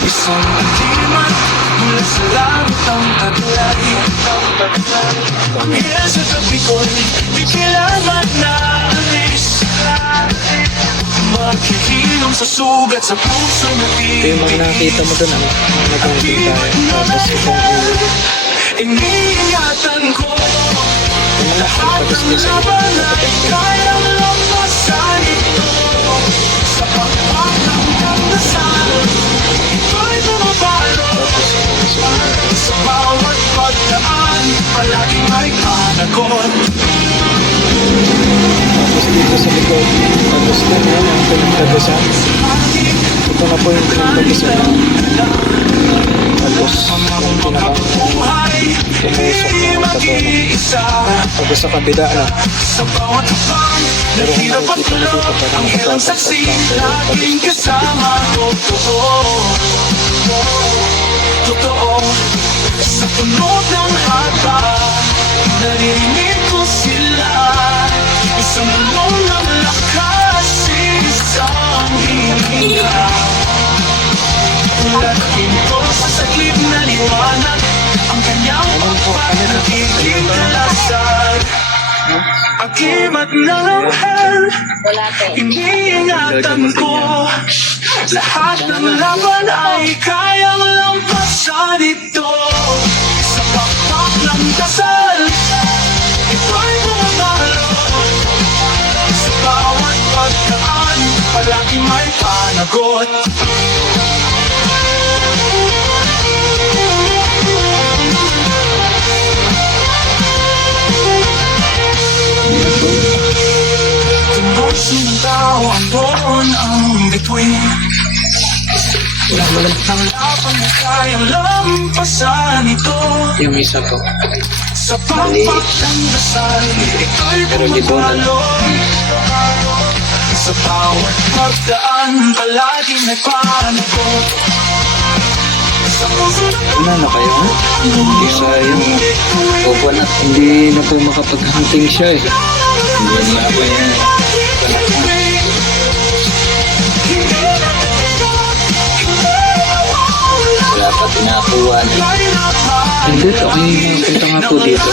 Isang agimat mula sa langit ang taglay. Pangil sa tabi ko'y di kailangan na alis. Magkikilong sa sugat sa puso na Ito yung mga nakita mo doon, mga nagkakita tayo. Tapos itong iniingatan ko yung mga lahat ng laban ay kayang lampasan ito. Sa pagpapang ng dasal, ito'y bumabalo. Sa bawat pagdaan, palaging may panagot. tapos dito sa likod, tapos na yan ang pinagdabasan. Ito na po yung pinagdabasan. Tapos yung Buhay, tumusok hindi ng katawan. mag-iisa. Tapos sa kabila, Sa bawat habang nahirap at tulog, ang ilang saksi laging kasama ko. Totoo, sa tunog ng haba, naririnig ko sila. Isang mulong ng lakas, isang hininga. Tulad ito sa saglit na liwanag, ang kanyang pagpapagiging kalasag. Agimat ng anghel, iniingatan ko. Lahat ng laban ay kayang lampasan ito. Sa pakpak ng dasal, ito'y bumabalo. Sa bawat pagdaan, palaging may panagot. Sintaw ang doon ang between. Ang laban na kayang lampasan ito. yung isa po. Sa pagpak ng dasal, ito'y Pero di po na. bumabalo. Sa bawat pagdaan, palaging may panagot. Sa puso na Ano na kayo? Isa yun. Opo na. Hindi na po makapag-hunting siya eh. Hindi na po yan. Wala pa tinakuha na. Hindi, okay na. Punta nga po dito.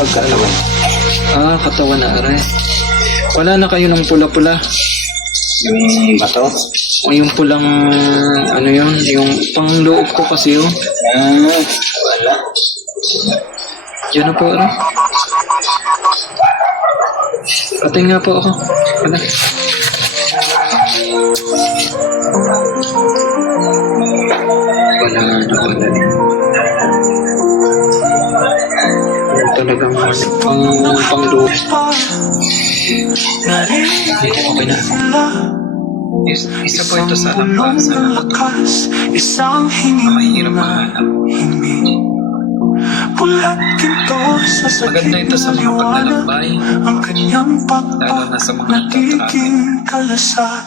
Pagkalawan. Katawan na aray. Wala na kayo ng pula-pula. Yung bato? O yung pulang, ano yun, yung pangloob ko kasi yun. Wala. Diyan na po, ano? Pating nga po ako. Wala. Wala na, wala. Yung talagang pangloob. Okay na. Isa po ito sa alam sa lakas, isang mahirap hininga. maghanap. Pulat ginto sa Maganda sakit ito sa na mga liwanag, paglalakbay. ang kanyang Lalo na sa pakpak mga nagiging kalasag.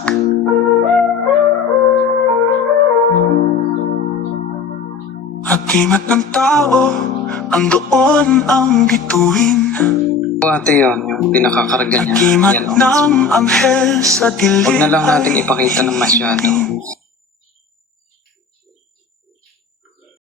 Agimat ng tao, ang doon ang bituin. Ate yun, yung pinakakarga niya. Agimat Yan, oh. ng anghel sa dilim. Huwag na lang natin ipakita ng masyado.